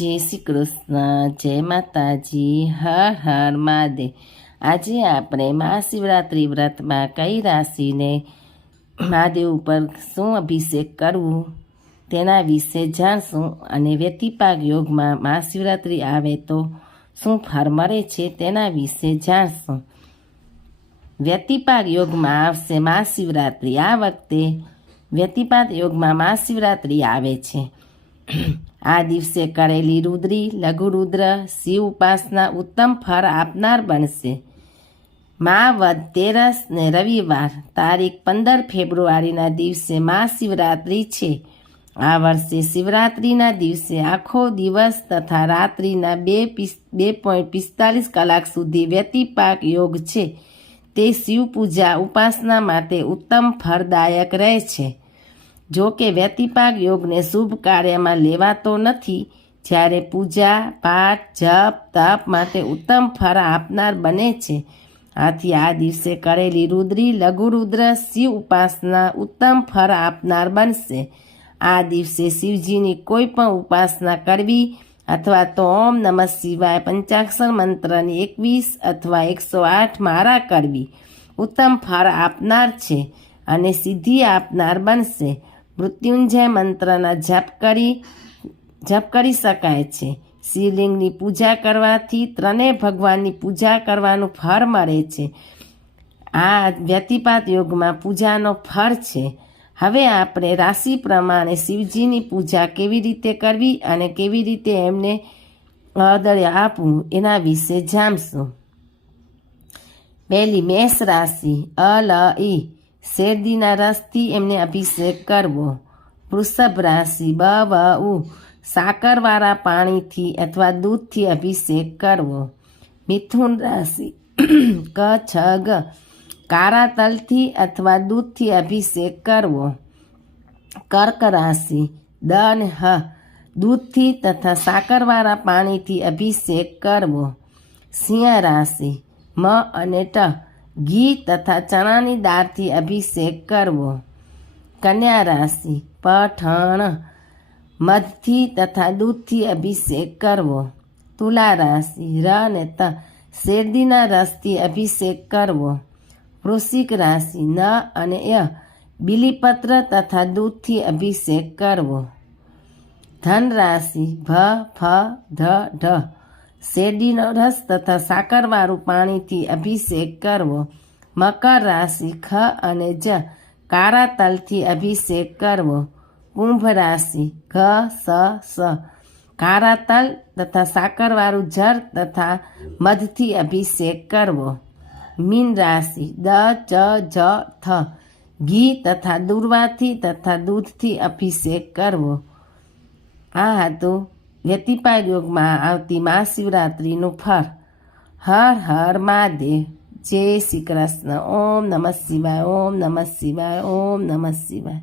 જય શ્રી કૃષ્ણ, જય માતાજી, હર હર મહાદેવ। આજે આપણે મહાશિવરાત્રિ વ્રતમાં કઈ રાશિને મહાદેવ ઉપર શું અભિષેક કરવું તેના વિશે જાણશું અને વ્યતિપાક યોગમાં મહાશિવરાત્રિ આવે તો શું ફળ મળે છે તેના વિશે જાણશું। વ્યતિપાક યોગમાં આવશે મહાશિવરાત્રિ। આ વખતે વ્યતિપાત યોગમાં મહાશિવરાત્રિ આવે છે। આ દિવસે કરેલી રુદ્રી લઘુરુદ્ર શિવ ઉપાસના ઉત્તમ ફળ આપનાર બનશે। મા વદ તેરસ ને રવિવાર તારીખ 15 ફેબ્રુઆરીના દિવસે મહાશિવરાત્રિ છે। આ વર્ષે શિવરાત્રિના દિવસે આખો દિવસ તથા રાત્રિના 2.45 કલાક સુધી વ્યતિપાક યોગ છે। તે શિવ પૂજા ઉપાસના માટે ઉત્તમ ફળદાયક રહે છે। જો કે વ્યતિપાક યોગને શુભ કાર્યમાં લેવાતો નથી, જ્યારે પૂજા પાઠ જપ તપ માટે ઉત્તમ ફળ આપનાર બને છે। આથી આ દિવસે કરેલી રુદ્રી લઘુરુદ્ર શિવ ઉપાસના ઉત્તમ ફળ આપનાર બનશે। આ દિવસે શિવજીની કોઈ પણ ઉપાસના કરવી અથવા તો ઓમ નમઃ શિવાય પંચાક્ષર મંત્રની 21 અથવા 108 માળા કરવી ઉત્તમ ફળ આપનાર છે અને સિદ્ધિ આપનાર બનશે। મૃત્યુંજય મંત્રના જપ કરી શકાય છે। શિવલિંગની પૂજા કરવાથી ત્રણેય ભગવાનની પૂજા કરવાનું ફળ મળે છે। આ વ્યતિપાત યોગમાં પૂજાનો ફળ છે। હવે આપણે રાશિ પ્રમાણે શિવજીની પૂજા કેવી રીતે કરવી અને કેવી રીતે એમને આદર્ય આપવું એના વિશે જાણશું। પહેલી મેષ રાશિ અલ ઈ શેરડીના રસથી એમને અભિષેક કરવો। વૃષભ રાશિ બ વ ઉ સાકરવાળા પાણીથી અથવા દૂધથી અભિષેક કરવો। મિથુન રાશિ ક છ ગ કાળા તલથી અથવા દૂધથી અભિષેક કરવો। કર્ક રાશિ દ અને હ દૂધથી તથા સાકરવાળા પાણીથી અભિષેક કરવો। સિંહ રાશિ મ અને ટ ઘી તથા ચણાની દાળથી અભિષેક કરવો। કન્યા રાશિ પઠણ મધથી તથા દૂધથી અભિષેક કરવો। તુલા રાશિ ર અને ત શેરડીના રસથી અભિષેક કરવો। વૃશ્ચિક રાશિ ન અને ય બીલીપત્ર તથા દૂધથી અભિષેક કરવો। ધન રાશિ ભ ફ ધ ઢ શેરડીનો રસ તથા સાકરવાળું પાણીથી અભિષેક કરવો। મકર રાશિ ખ અને જ કાળા તલથી અભિષેક કરવો। કુંભ રાશિ ઘ સ સ કાળા તલ તથા સાકરવાળું જળ તથા મધથી અભિષેક કરવો। મીન રાશિ દ ચ જ થ ઘી તથા દૂર્વાથી તથા દૂધથી અભિષેક કરવો। આ હતું વ્યતિપાક યોગમાં આવતી મહાશિવરાત્રિનું ફળ। હર હર મહાદેવ। જય શ્રી કૃષ્ણ। ઓમ નમઃ શિવાય, ઓમ નમઃ શિવાય, ઓમ નમઃ શિવાય।